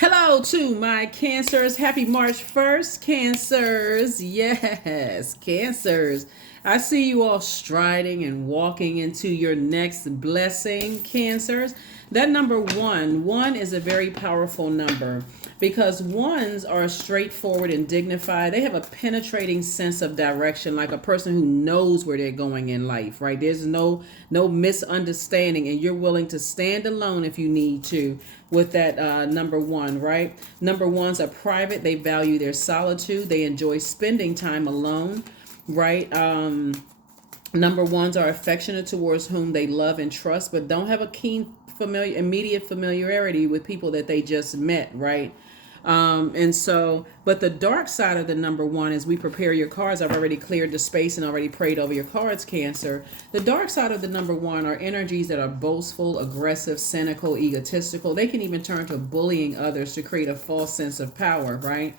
Hello to my Cancers. Happy March 1st, Cancers. Yes, Cancers. I see you all striding and walking into your next blessing, Cancers. That number one is a very powerful number because ones are straightforward and dignified. They have a penetrating sense of direction, like a person who knows where they're going in life, right? There's no misunderstanding, and you're willing to stand alone if you need to with that number one, right? Number ones are private. They value their solitude. They enjoy spending time alone, right? Number ones are affectionate towards whom they love and trust, but don't have a keen immediate familiarity with people that they just met, right? But the dark side of the number one is we prepare your cards. I've already cleared the space and already prayed over your cards, Cancer. The dark side of the number one are energies that are boastful, aggressive, cynical, egotistical. They can even turn to bullying others to create a false sense of power, right?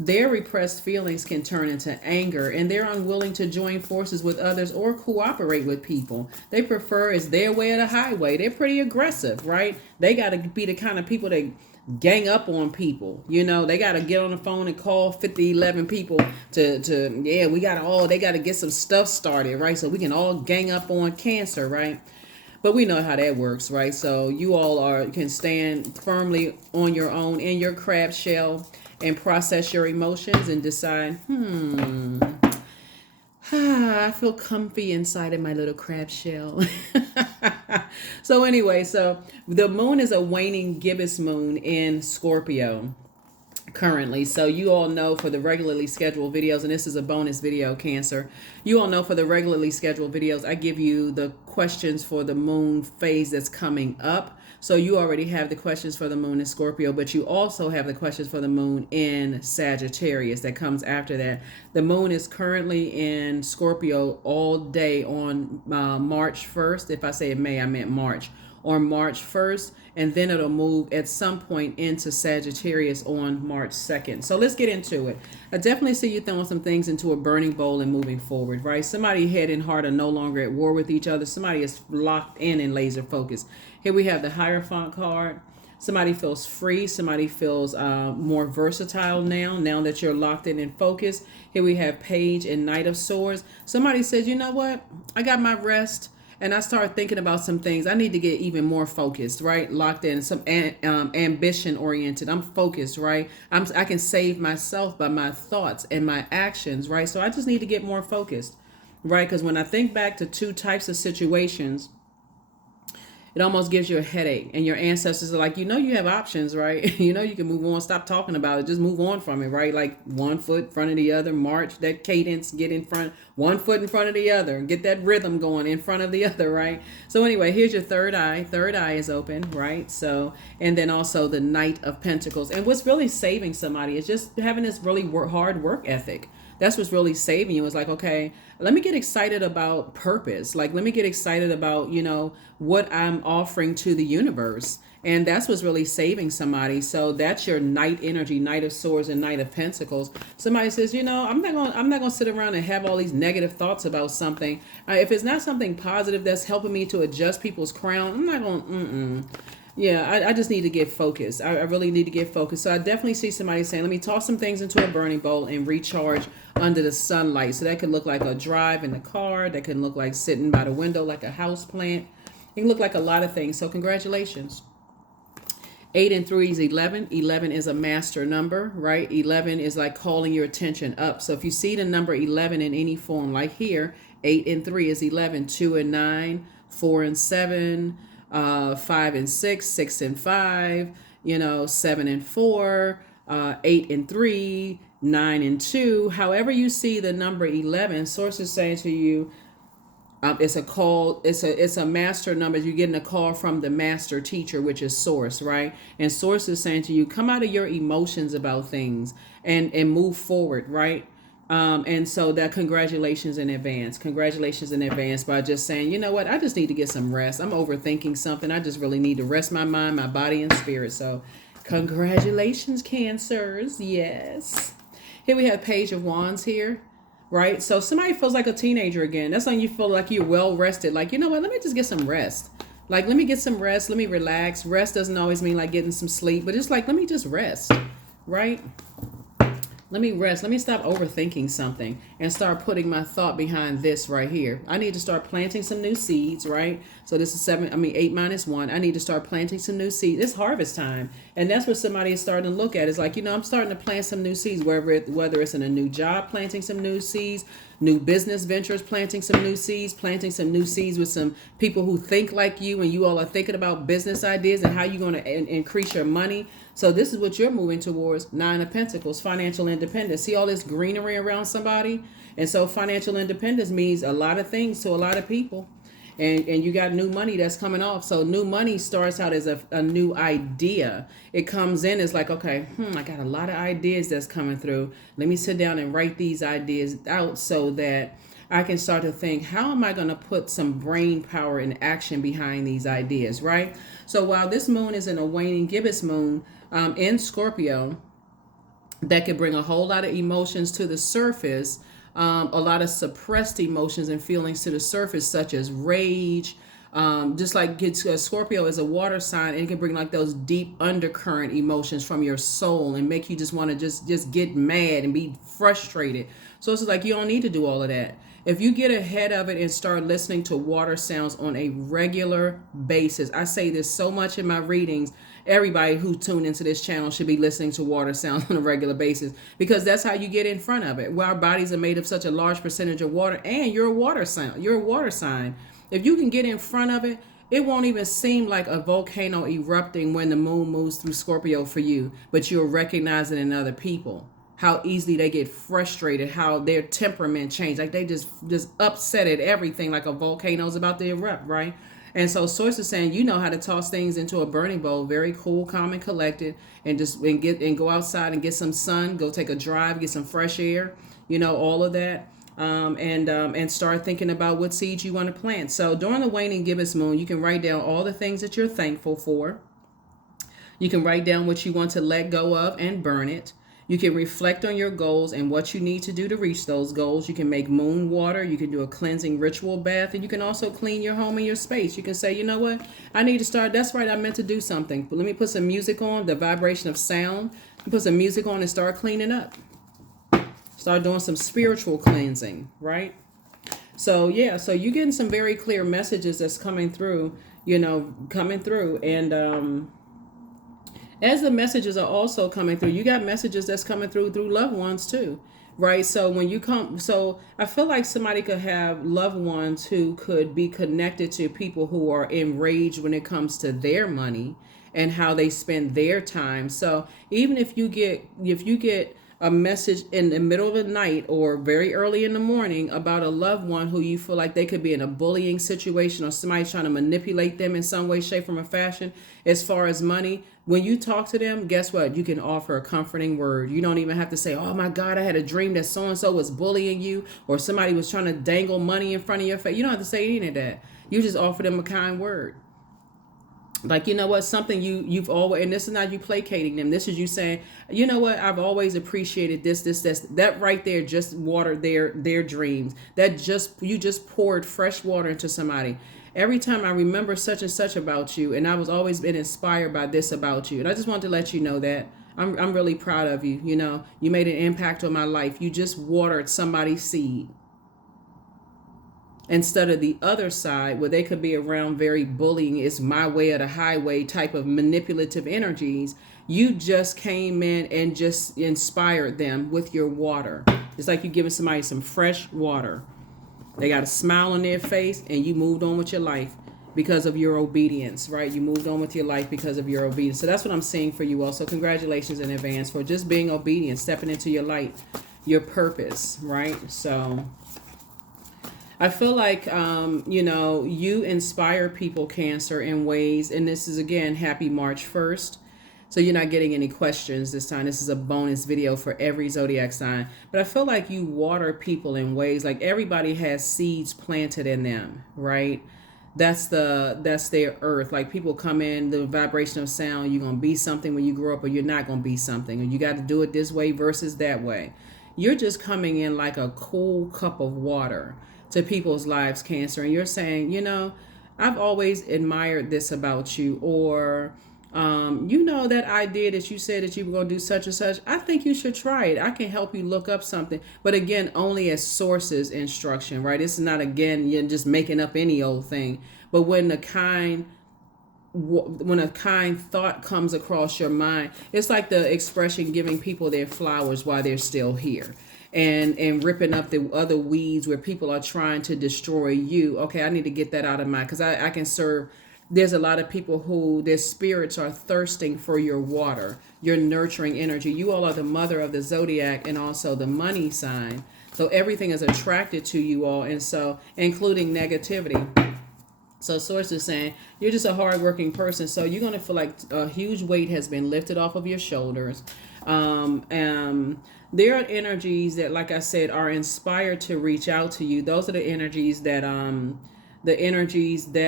Their repressed feelings can turn into anger, and they're unwilling to join forces with others or cooperate with people. They prefer it's their way or the highway. They're pretty aggressive, right? They got to be the kind of people that gang up on people. They got to get on the phone and call 50, 11 people they got to get some stuff started, right? So we can all gang up on Cancer, right? But we know how that works, right? So you all can stand firmly on your own in your crab shell and process your emotions and decide, I feel comfy inside of my little crab shell. So the moon is a waning gibbous moon in Scorpio currently. So you all know for the regularly scheduled videos, and this is a bonus video, Cancer. You all know for the regularly scheduled videos, I give you the questions for the moon phase that's coming up. So you already have the questions for the moon in Scorpio, but you also have the questions for the moon in Sagittarius that comes after that. The moon is currently in Scorpio all day on March 1st. If I say May, I meant March. On March 1st, and then it'll move at some point into Sagittarius on March 2nd. So let's get into it. I definitely see you throwing some things into a burning bowl and moving forward, right? Somebody head and heart are no longer at war with each other. Somebody is locked in and laser focused. Here we have the Hierophant card. Somebody feels free. Somebody feels more versatile now that you're locked in and focused. Here we have Page and Knight of Swords. Somebody says, you know what? I got my rest. And I started thinking about some things. I need to get even more focused, right? Locked in, some ambition oriented. I'm focused, right? I can save myself by my thoughts and my actions, right? So I just need to get more focused, right? Because when I think back to two types of situations, it almost gives you a headache, and your ancestors are like, you have options, right? You can move on, stop talking about it, just move on from it, right? Like one foot in front of the other, march that cadence, get in front, one foot in front of the other, get that rhythm going in front of the other, right? So anyway, here's your third eye is open, right? So, and then also the Knight of Pentacles. And what's really saving somebody is just having this really hard work ethic. That's what's really saving you. It's like, okay, let me get excited about purpose. Like, let me get excited about, what I'm offering to the universe. And that's what's really saving somebody. So that's your Knight energy, Knight of Swords and Knight of Pentacles. Somebody says, I'm not gonna sit around and have all these negative thoughts about something. If it's not something positive that's helping me to adjust people's crown, I'm not gonna. Yeah, I just need to get focused. I really need to get focused. So I definitely see somebody saying, let me toss some things into a burning bowl and recharge under the sunlight. So that could look like a drive in the car. That can look like sitting by the window like a house plant. It can look like a lot of things. So congratulations. 8 and 3 is 11. 11 is a master number, right? 11 is like calling your attention up. So if you see the number 11 in any form, like here, 8 and 3 is 11. 2 and 9, 4 and 7, 5 and 6, 6 and 5, 7 and 4, 8 and 3, 9 and 2. However you see the number 11, source is saying to you, it's a call. It's a master number. You're getting a call from the master teacher, which is source, right? And source is saying to you, come out of your emotions about things and move forward, right? And so that congratulations in advance. Congratulations in advance by just saying, you know what? I just need to get some rest. I'm overthinking something. I just really need to rest my mind, my body, and spirit. So congratulations, Cancers. Yes. Here we have Page of Wands here. Right? So somebody feels like a teenager again. That's when you feel like you're well rested. Like, you know what? Let me just get some rest. Like, let me get some rest. Let me relax. Rest doesn't always mean like getting some sleep, but it's like, let me just rest, right? Let me rest. Let me stop overthinking something and start putting my thought behind this right here. I need to start planting some new seeds, right? So this is 8 minus 1. I need to start planting some new seeds. It's harvest time. And that's what somebody is starting to look at. It's like, I'm starting to plant some new seeds, whether it's in a new job, planting some new seeds, new business ventures, planting some new seeds with some people who think like you, and you all are thinking about business ideas and how you're going to increase your money. So this is what you're moving towards. 9 of Pentacles, financial independence. See all this greenery around somebody? And so financial independence means a lot of things to a lot of people. And you got new money that's coming off. So new money starts out as a new idea. It comes in as like, okay, I got a lot of ideas that's coming through. Let me sit down and write these ideas out so that I can start to think, how am I going to put some brain power and action behind these ideas, right? So while this moon is in a waning gibbous moon in Scorpio, that could bring a whole lot of emotions to the surface, a lot of suppressed emotions and feelings to the surface, such as rage. Just like Scorpio is a water sign, and it can bring like those deep undercurrent emotions from your soul and make you just want to just get mad and be frustrated. So it's like, you don't need to do all of that. If you get ahead of it and start listening to water sounds on a regular basis, I say this so much in my readings, everybody who tuned into this channel should be listening to water sounds on a regular basis, because that's how you get in front of it. Well, our bodies are made of such a large percentage of water, and you're a water sign. You're a water sign. If you can get in front of it, it won't even seem like a volcano erupting when the moon moves through Scorpio for you, but you'll recognize it in other people. How easily they get frustrated, how their temperament change, like they just upset at everything, like a volcano's about to erupt, right? And so Source is saying, you know how to toss things into a burning bowl, very cool, calm, and collected, and go outside and get some sun, go take a drive, get some fresh air, all of that. And start thinking about what seeds you want to plant. So during the waning gibbous moon, you can write down all the things that you're thankful for. You can write down what you want to let go of and burn it. You can reflect on your goals and what you need to do to reach those goals. You can make moon water. You can do a cleansing ritual bath. And you can also clean your home and your space. You can say, you know what? I need to start. That's right. I meant to do something. But let me put some music on, the vibration of sound. Put some music on and start cleaning up. Start doing some spiritual cleansing, right? So, yeah. So you're getting some very clear messages that's coming through, And as the messages are also coming through, you got messages that's coming through loved ones too, right? So when you I feel like somebody could have loved ones who could be connected to people who are enraged when it comes to their money and how they spend their time. So even if you get a message in the middle of the night or very early in the morning about a loved one who you feel like they could be in a bullying situation, or somebody trying to manipulate them in some way, shape, form, or fashion as far as money, when you talk to them, guess what? You can offer a comforting word. You don't even have to say, oh my God, I had a dream that so-and-so was bullying you, or somebody was trying to dangle money in front of your face. You don't have to say any of that. You just offer them a kind word. Like, you know what, something you've always, and this is not you placating them. This is you saying, you know what, I've always appreciated this, that right there just watered their dreams. You just poured fresh water into somebody. Every time I remember such and such about you, and I was always been inspired by this about you. And I just want to let you know that I'm really proud of you. You made an impact on my life. You just watered somebody's seed. Instead of the other side where they could be around very bullying, it's my way or the highway type of manipulative energies, you just came in and just inspired them with your water. It's like you giving somebody some fresh water. They got a smile on their face and you moved on with your life because of your obedience, right? You moved on with your life because of your obedience. So that's what I'm seeing for you all. So congratulations in advance for just being obedient, stepping into your light, your purpose, right? So I feel like, you inspire people, Cancer, in ways, and this is, again, happy March 1st. So you're not getting any questions this time. This is a bonus video for every zodiac sign. But I feel like you water people in ways, like everybody has seeds planted in them, right? That's their earth. Like people come in, the vibration of sound, you're going to be something when you grow up, or you're not going to be something, or you got to do it this way versus that way. You're just coming in like a cool cup of water to people's lives, Cancer, and you're saying, I've always admired this about you, or you know, that idea that you said that you were going to do such and such, I think you should try it. I can help you look up something, but again, only as sources instruction, right? This is not, again, you're just making up any old thing. But when a kind thought comes across your mind, it's like the expression giving people their flowers while they're still here, and ripping up the other weeds where people are trying to destroy you. Okay, I need to get that out of mind, because I can serve. There's a lot of people who their spirits are thirsting for your water, your nurturing energy. You all are the mother of the zodiac and also the money sign, so everything is attracted to you all, and so including negativity. So source is saying you're just a hardworking person, so you're gonna feel like a huge weight has been lifted off of your shoulders. There are energies that, like I said, are inspired to reach out to you. Those are the energies that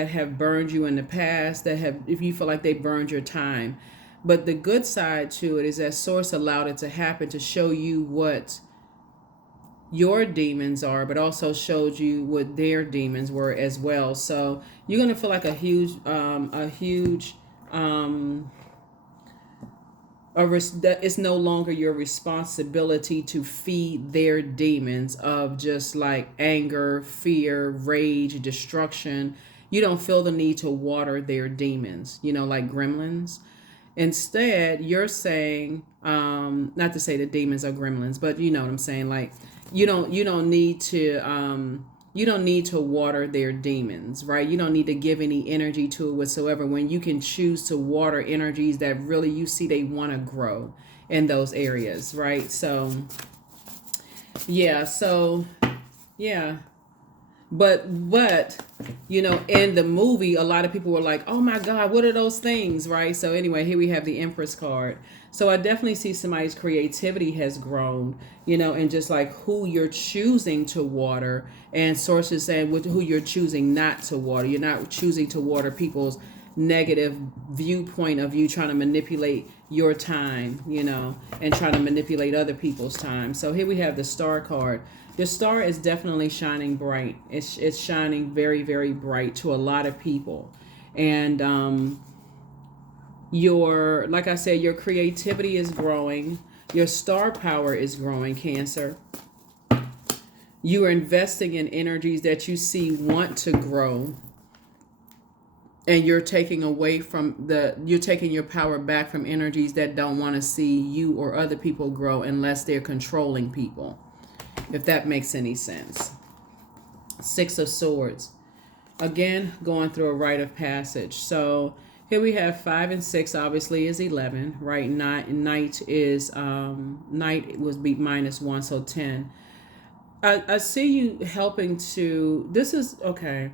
have burned you in the past, that have, if you feel like they burned your time. But the good side to it is that source allowed it to happen to show you what your demons are, but also showed you what their demons were as well. So you're gonna feel like that it's no longer your responsibility to feed their demons of just like anger, fear, rage, destruction. You don't feel the need to water their demons, like gremlins. Instead, you're saying, not to say that demons are gremlins, but you know what I'm saying. Like, you don't need to water their demons, right? You don't need to give any energy to it whatsoever, when you can choose to water energies that really you see they want to grow in those areas, right? So yeah, but in the movie, a lot of people were like, oh my God, what are those things, right? So anyway, here we have the Empress card. So I definitely see somebody's creativity has grown, and just like who you're choosing to water, and sources saying with who you're choosing not to water. You're not choosing to water people's negative viewpoint of you, trying to manipulate your time, and trying to manipulate other people's time. So here we have the Star card. The star is definitely shining bright. It's shining very, very bright to a lot of people. And like I said, your creativity is growing. Your star power is growing, Cancer. You are investing in energies that you see want to grow. And you're taking you're taking your power back from energies that don't want to see you or other people grow unless they're controlling people. If that makes any sense. Six of Swords. Again, going through a rite of passage. So here we have 5 and 6 obviously is 11, right? Night was beat -1, so 10. I see you helping to, this is, okay.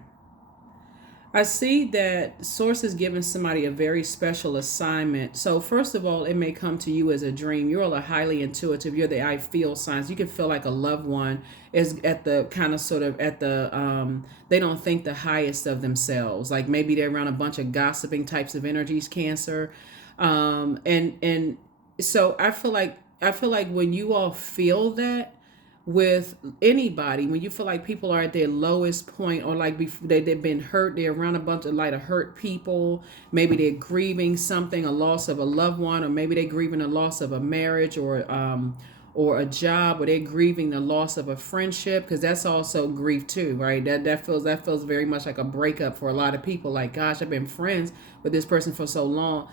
I see that source is giving somebody a very special assignment. So first of all, it may come to you as a dream. You're all a highly intuitive. You're the I feel signs. You can feel like a loved one is at the kind of sort of at the, they don't think the highest of themselves. Like maybe they're around a bunch of gossiping types of energies, Cancer. And so I feel like when you all feel that, with anybody, when you feel like people are at their lowest point, or like they've been hurt, they're around a bunch of hurt people, maybe they're grieving something, a loss of a loved one, or maybe they're grieving a loss of a marriage, or a job, or they're grieving the loss of a friendship, because that's also grief too, right? That feels very much like a breakup for a lot of people. Like, gosh, I've been friends with this person for so long.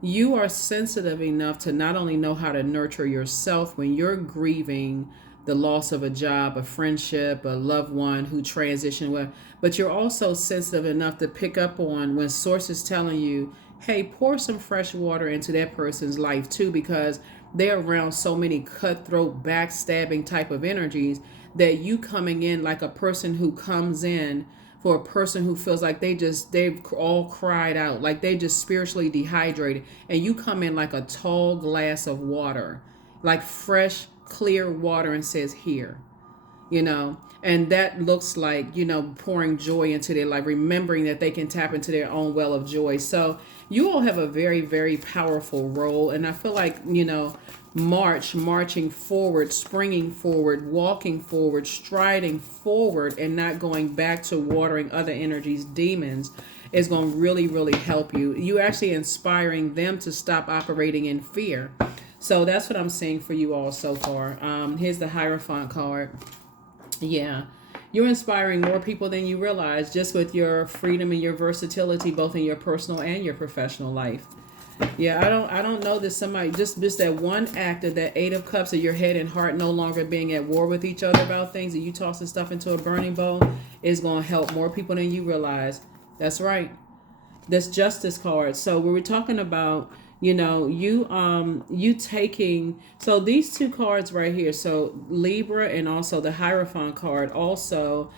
You are sensitive enough to not only know how to nurture yourself when you're grieving the loss of a job, a friendship, a loved one who transitioned, but you're also sensitive enough to pick up on when source is telling you, hey, pour some fresh water into that person's life too, because they're around so many cutthroat, backstabbing type of energies, that you coming in like a person who comes in for a person who feels like they've all cried out, like they just spiritually dehydrated, and you come in like a tall glass of water, like fresh, clear water, and says, here, you know, and that looks like, you know, pouring joy into their life, remembering that they can tap into their own well of joy. So you all have a very, very powerful role. And I feel like, you know, marching forward, springing forward, walking forward, striding forward, and not going back to watering other energies, demons, is going to really, really help you. You actually inspiring them to stop operating in fear. So that's what I'm seeing for you all so far. Here's the Hierophant card. Yeah. You're inspiring more people than you realize just with your freedom and your versatility, both in your personal and your professional life. Yeah, I don't know that somebody just that one act of that Eight of Cups of your head and heart no longer being at war with each other about things, and you tossing stuff into a burning bowl is going to help more people than you realize. That's right. This Justice card. So we were talking about, you know, you taking, so these two cards right here, so Libra and also the Hierophant card also,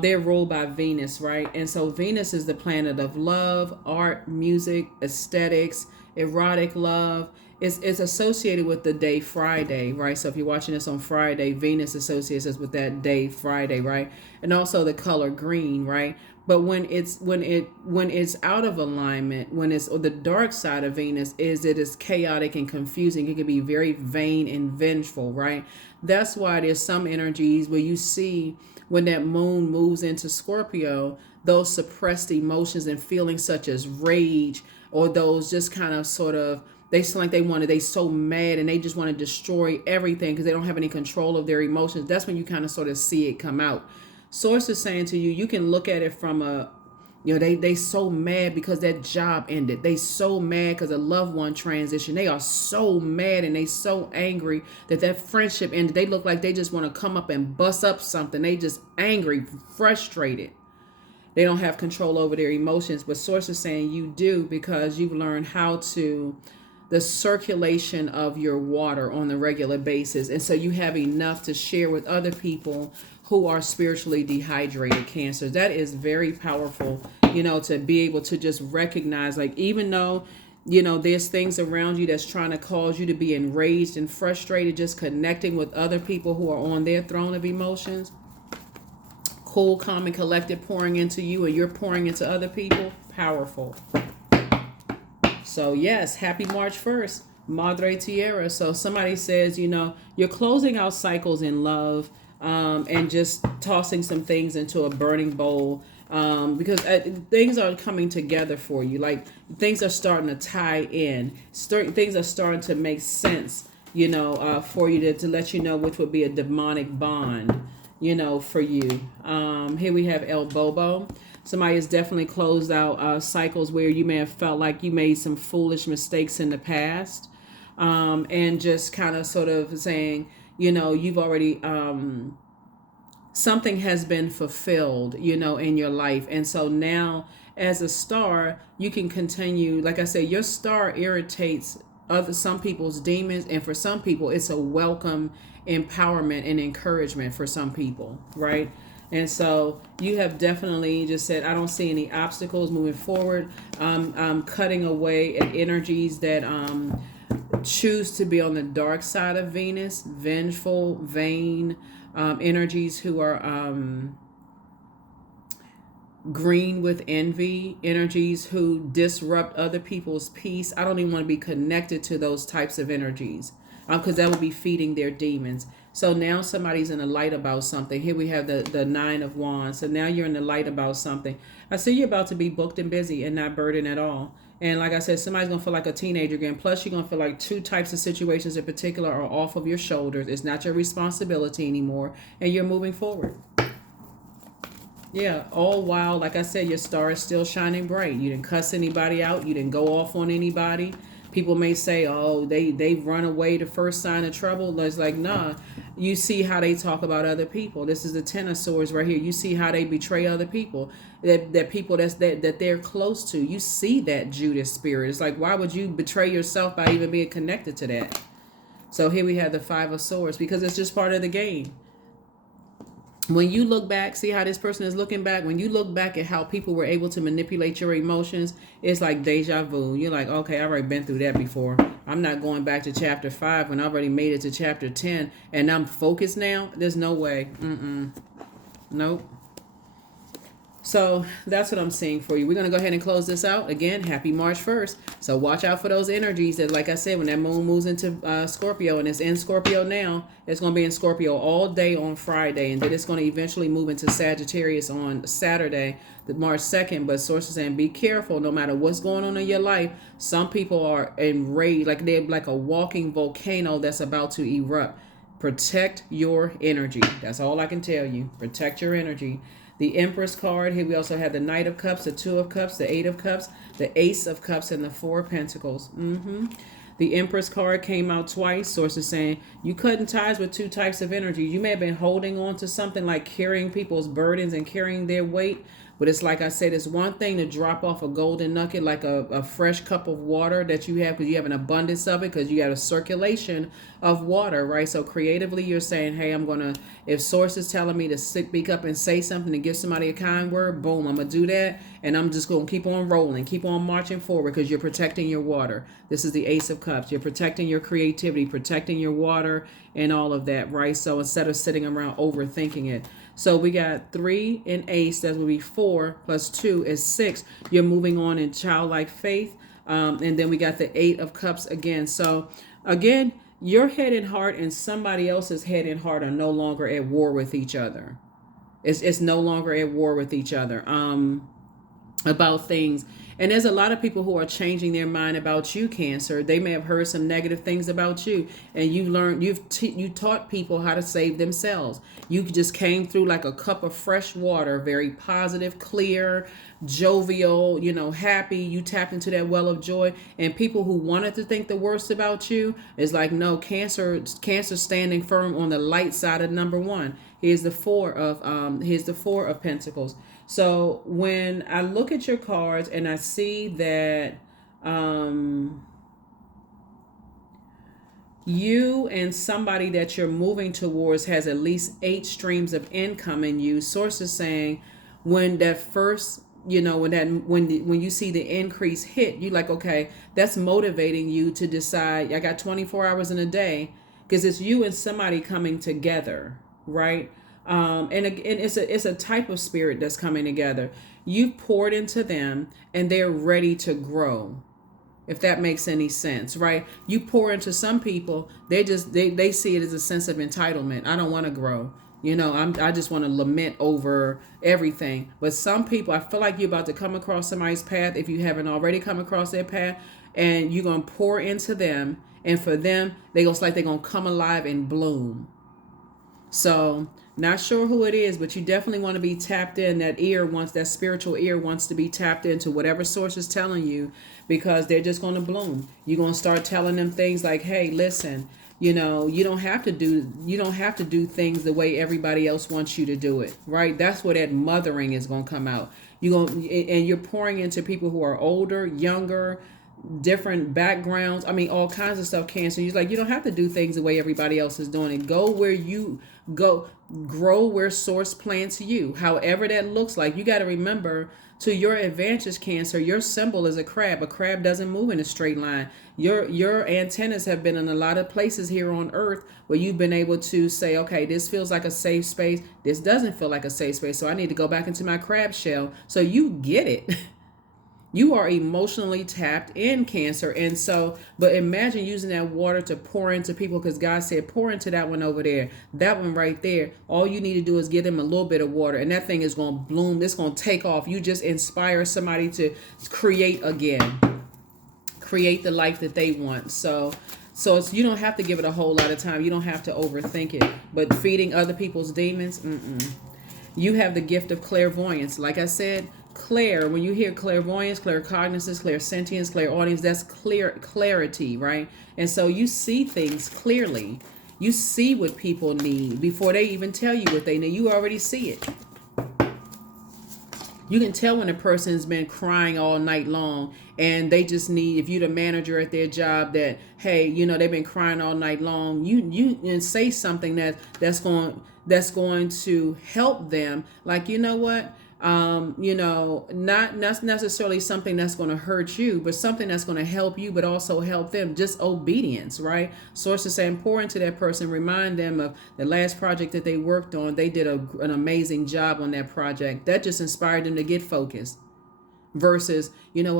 they're ruled by Venus, right? And so Venus is the planet of love, art, music, aesthetics, erotic love. It's associated with the day Friday, right? So if you're watching this on Friday, Venus associates us with that day Friday, right? And also the color green, right? But when it's out of alignment, when it's, or the dark side of Venus is, it is chaotic and confusing. It can be very vain and vengeful, right? That's why there's some energies where you see when that moon moves into Scorpio, those suppressed emotions and feelings such as rage, or those just kind of sort of, they seem like they so mad and they just want to destroy everything because they don't have any control of their emotions. That's when you kind of sort of see it come out. Source is saying to you, you can look at it from a, you know, they so mad because that job ended. They so mad because a loved one transitioned. They are so mad and they so angry that friendship ended. They look like they just want to come up and bust up something. They just angry, frustrated. They don't have control over their emotions. But Source is saying you do, because you've learned how to, the circulation of your water on a regular basis. And so you have enough to share with other people who are spiritually dehydrated, Cancer. That is very powerful, you know, to be able to just recognize, like, even though, you know, there's things around you that's trying to cause you to be enraged and frustrated, just connecting with other people who are on their throne of emotions, cool, calm, and collected, pouring into you and you're pouring into other people. Powerful. So yes, happy March 1st, Madre Tierra. So somebody says, you know, you're closing out cycles in love, and just tossing some things into a burning bowl, because things are coming together for you. Like, things are starting to tie in. Things are starting to make sense, you know, for you to let you know which would be a demonic bond, you know, for you. Here we have El Bobo. Somebody has definitely closed out cycles where you may have felt like you made some foolish mistakes in the past, and just kind of sort of saying, you know, you've already, something has been fulfilled, you know, in your life. And so now as a star, you can continue. Like I said, your star irritates some people's demons. And for some people, it's a welcome empowerment and encouragement for some people, right? And so you have definitely just said, I don't see any obstacles moving forward. I'm cutting away at energies that, choose to be on the dark side of Venus, vengeful, vain, energies who are, green with envy, energies who disrupt other people's peace. I don't even want to be connected to those types of energies, because that would be feeding their demons. So now somebody's in the light about something. Here we have the Nine of Wands. So now you're in the light about something. I see you're about to be booked and busy and not burdened at all. And like I said, somebody's going to feel like a teenager again. Plus, you're going to feel like two types of situations in particular are off of your shoulders. It's not your responsibility anymore. And you're moving forward. Yeah, all while, like I said, your star is still shining bright. You didn't cuss anybody out. You didn't go off on anybody. People may say, oh, they've run away the first sign of trouble. It's like, nah, you see how they talk about other people. This is the Ten of Swords right here. You see how they betray other people, that people that they're close to. You see that Judas spirit. It's like, why would you betray yourself by even being connected to that? So here we have the Five of Swords, because it's just part of the game. When you look back, see how this person is looking back? When you look back at how people were able to manipulate your emotions, it's like deja vu. You're like, okay, I've already been through that before. I'm not going back to chapter 5 when I already made it to chapter 10 and I'm focused now. There's no way. Nope. So that's what I'm seeing for you. We're going to go ahead and close this out. Again, happy March 1st. So watch out for those energies that, like I said, when that moon moves into Scorpio, and it's in Scorpio now, it's going to be in Scorpio all day on Friday. And then it's going to eventually move into Sagittarius on Saturday, March 2nd. But sources saying be careful no matter what's going on in your life. Some people are enraged, like they're like a walking volcano that's about to erupt. Protect your energy. That's all I can tell you. Protect your energy. The Empress card. Here we also have the Knight of Cups, the Two of Cups, the Eight of Cups, the Ace of Cups, and the Four of Pentacles. The Empress card came out twice. Sources saying you cutting ties with two types of energy. You may have been holding on to something like carrying people's burdens and carrying their weight. But it's like I said, it's one thing to drop off a golden nugget, like a fresh cup of water that you have because you have an abundance of it because you got a circulation of water, right? So creatively, you're saying, hey, if source is telling me to speak up and say something and give somebody a kind word, boom, I'm going to do that. And I'm just going to keep on rolling, keep on marching forward because you're protecting your water. This is the Ace of Cups. You're protecting your creativity, protecting your water and all of that, right? So instead of sitting around overthinking it. So we got 3 in Ace. That would be 4 plus 2 is 6. You're moving on in childlike faith. And then we got the 8 of Cups again. So again, your head and heart and somebody else's head and heart are no longer at war with each other. It's no longer at war with each other about things. And there's a lot of people who are changing their mind about you, Cancer. They may have heard some negative things about you, and you taught people how to save themselves. You just came through like a cup of fresh water, very positive, clear, jovial, happy. You tapped into that well of joy. And people who wanted to think the worst about you is like, no, Cancer standing firm on the light side of number 1. Here's the 4 of Pentacles. So when I look at your cards and I see that you and somebody that you're moving towards has at least 8 streams of income in you, sources saying when that first, when you see the increase hit, you like, okay, that's motivating you to decide, I got 24 hours in a day, because it's you and somebody coming together, right? And it's a type of spirit that's coming together. You've poured into them and they're ready to grow. If that makes any sense, right? You pour into some people, they see it as a sense of entitlement. I don't want to grow. I just want to lament over everything. But some people, I feel like you're about to come across somebody's path if you haven't already come across their path, and you're going to pour into them. And for them, they're going to come alive and bloom. So not sure who it is, but you definitely want to be tapped in. That spiritual ear wants to be tapped into whatever source is telling you, because they're just going to bloom. You're going to start telling them things like, hey, listen, you don't have to do things the way everybody else wants you to do it, right? That's where that mothering is going to come out. You're pouring into people who are older, younger, different backgrounds. I mean, all kinds of stuff, Cancer. You're like, you don't have to do things the way everybody else is doing it. Go where you go, grow where source plants you, however that looks like. You got to remember, to your advantage, Cancer, your symbol is a crab. A crab doesn't move in a straight line. Your antennas have been in a lot of places here on earth where you've been able to say, okay, this feels like a safe space. This doesn't feel like a safe space. So I need to go back into my crab shell. So you get it. You are emotionally tapped in, Cancer. And so, but imagine using that water to pour into people, because God said, pour into that one over there. That one right there. All you need to do is give them a little bit of water, and that thing is going to bloom. It's going to take off. You just inspire somebody to create again. Create the life that they want. So you don't have to give it a whole lot of time. You don't have to overthink it. But feeding other people's demons, You have the gift of clairvoyance. Like I said, when you hear clairvoyance, claircognizance, clairsentience, clairaudience, that's clarity, right? And so you see things clearly. You see what people need before they even tell you what they need. You already see it. You can tell when a person's been crying all night long and they just need, if you're the manager at their job, that, hey, they've been crying all night long. You and say something that's going to help them. Like, you know what? Not necessarily something that's going to hurt you, but something that's going to help you, but also help them. Just obedience, right? Sources say pour into that person, remind them of the last project that they worked on. They did an amazing job on that project. That just inspired them to get focused. Versus,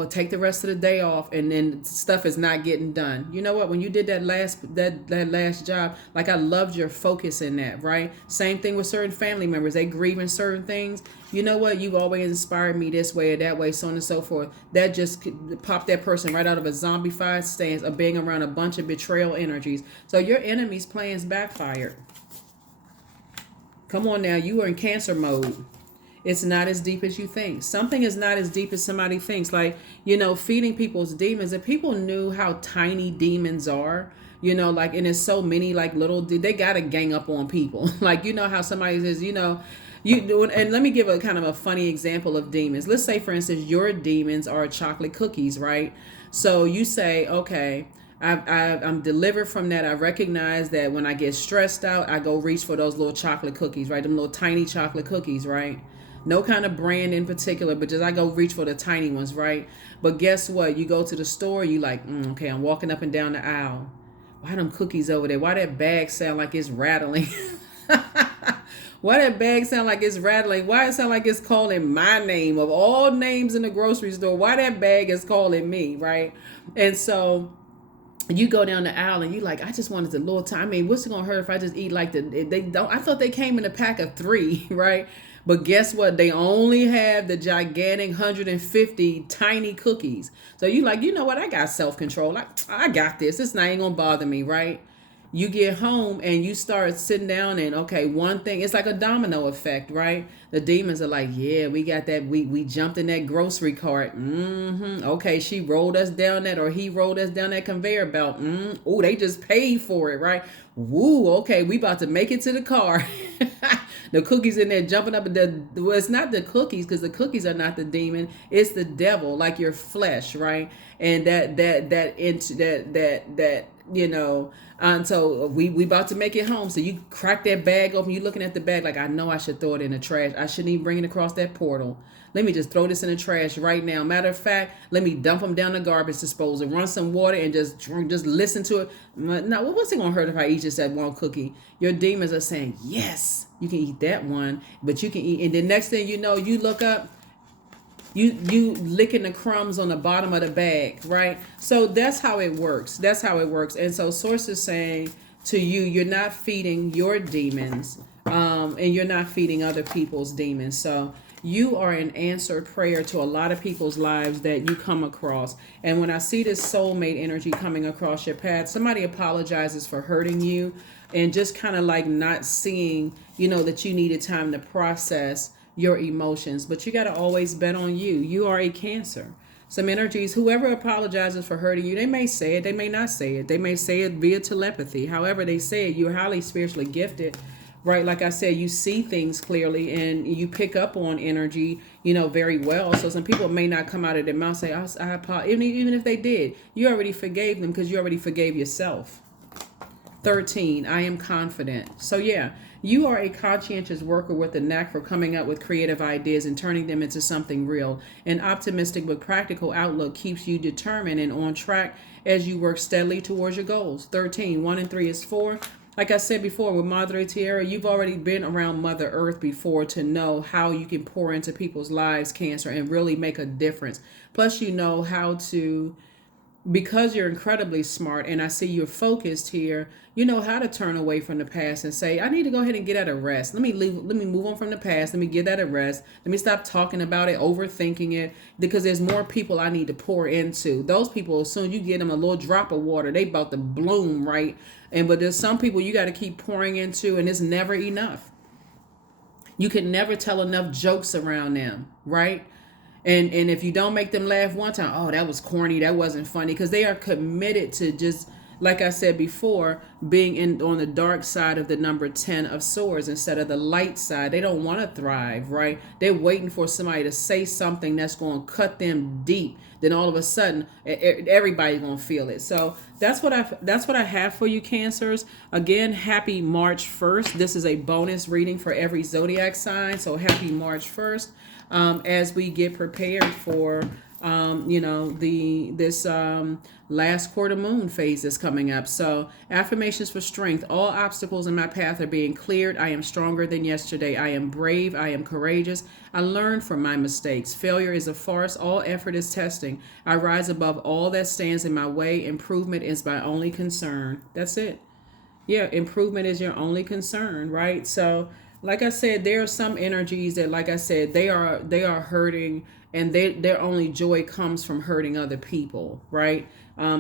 take the rest of the day off and then stuff is not getting done. You know what? When you did that last job, like, I loved your focus in that, right? Same thing with certain family members. They grieving certain things. You know what? You've always inspired me this way or that way, so on and so forth. That just popped that person right out of a zombified stance of being around a bunch of betrayal energies. So your enemy's plans backfired. Come on now, you are in Cancer mode. It's not as deep as you think. Something is not as deep as somebody thinks. Like, feeding people's demons. If people knew how tiny demons are, and it's so many, like, little, they got to gang up on people. Like, how somebody says, and let me give a kind of a funny example of demons. Let's say, for instance, your demons are chocolate cookies, right? So you say, okay, I'm delivered from that. I recognize that when I get stressed out, I go reach for those little chocolate cookies, right? Them little tiny chocolate cookies, right? No kind of brand in particular, but just I go reach for the tiny ones, right? But guess what? You go to the store, you like, okay, I'm walking up and down the aisle. Why them cookies over there? Why that bag sound like it's rattling? Why that bag sound like it's rattling? Why it sound like it's calling my name of all names in the grocery store? Why that bag is calling me, right? And so you go down the aisle and you like, I just wanted a little time. I mean, what's it gonna hurt if I just eat like they don't? I thought they came in a pack of 3, right? But guess what? They only have the gigantic 150 tiny cookies. So you like, you know what? I got self-control. I got this. This not ain't gonna bother me, right? You get home and you start sitting down and, okay, one thing, it's like a domino effect, right? The demons are like, yeah, we got that. We jumped in that grocery cart. Okay, she rolled us down that, or he rolled us down that conveyor belt. Oh, they just paid for it, right? Woo, okay, we about to make it to the car. The cookies in there jumping up. Well, it's not the cookies, because the cookies are not the demon. It's the devil, like your flesh, right? And and so we about to make it home. So you crack that bag open. You looking at the bag like, I know I should throw it in the trash. I shouldn't even bring it across that portal. Let me just throw this in the trash right now. Matter of fact, let me dump them down the garbage disposal, run some water, and just listen to it. Now, what's it gonna hurt if I eat just that one cookie? Your demons are saying, yes, you can eat that one, but you can eat. And the next thing you know, you look up, you licking the crumbs on the bottom of the bag, right? So that's how it works. And so source is saying to you, you're not feeding your demons, and you're not feeding other people's demons. So you are an answered prayer to a lot of people's lives that you come across. And when I see this soulmate energy coming across your path, somebody apologizes for hurting you and just kind of like not seeing, that you needed time to process your emotions. But you got to always bet on you. You are a Cancer. Some energies, whoever apologizes for hurting you, they may say it, they may not say it. They may say it via telepathy. However they say it, you're highly spiritually gifted. Right, like I said, you see things clearly and you pick up on energy, very well. So some people may not come out of their mouth say, I apologize. Even if they did, you already forgave them because you already forgave yourself. 13, I am confident. So yeah, you are a conscientious worker with a knack for coming up with creative ideas and turning them into something real. An optimistic but practical outlook keeps you determined and on track as you work steadily towards your goals. 13, 1 and 3 is 4. Like I said before, with Madre Tierra, you've already been around Mother Earth before to know how you can pour into people's lives, Cancer, and really make a difference. Plus, you know how to, because you're incredibly smart, and I see you're focused here, you know how to turn away from the past and say, I need to go ahead and get at a rest. Let me move on from the past. Let me get at a rest. Let me stop talking about it, overthinking it, because there's more people I need to pour into. Those people, as soon as you get them a little drop of water, they about to bloom, right? But there's some people you got to keep pouring into, and it's never enough. You can never tell enough jokes around them, right? And if you don't make them laugh one time, oh, that was corny, that wasn't funny, because they are committed to just like I said before, being in on the dark side of the number 10 of swords instead of the light side. They don't want to thrive, right? They're waiting for somebody to say something that's going to cut them deep. Then all of a sudden, everybody's going to feel it. So that's what I have for you, Cancers. Again, happy March 1st. This is a bonus reading for every zodiac sign. So happy March 1st. As we get prepared for this last quarter moon phase is coming up. So affirmations for strength. All obstacles in my path are being cleared. I am stronger than yesterday. I am brave. I am courageous. I learn from my mistakes. Failure is a farce. All effort is testing. I rise above all that stands in my way. Improvement is my only concern. That's it. Yeah, improvement is your only concern, right? So like I said, there are some energies that, like I said, they are hurting, and their only joy comes from hurting other people, right?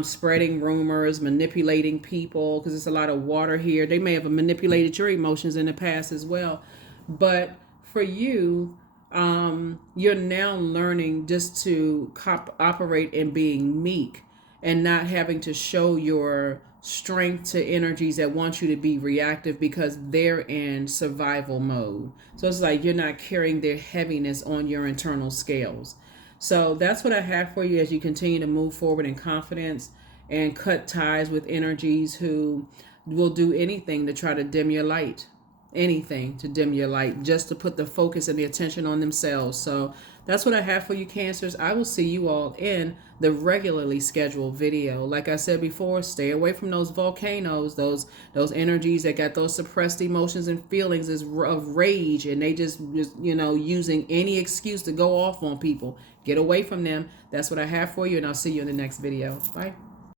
Spreading rumors, manipulating people, because there's a lot of water here. They may have manipulated your emotions in the past as well. But for you, you're now learning just to operate in being meek and not having to show your strength to energies that want you to be reactive because they're in survival mode. So it's like you're not carrying their heaviness on your internal scales. So that's what I have for you as you continue to move forward in confidence and cut ties with energies who will do anything to try to dim your light. Anything to dim your light, just to put the focus and the attention on themselves. So that's what I have for you, Cancers. I will see you all in the regularly scheduled video. Like I said before, stay away from those volcanoes, those energies that got those suppressed emotions and feelings of rage, and they just using any excuse to go off on people. Get away from them. That's what I have for you, and I'll see you in the next video. Bye.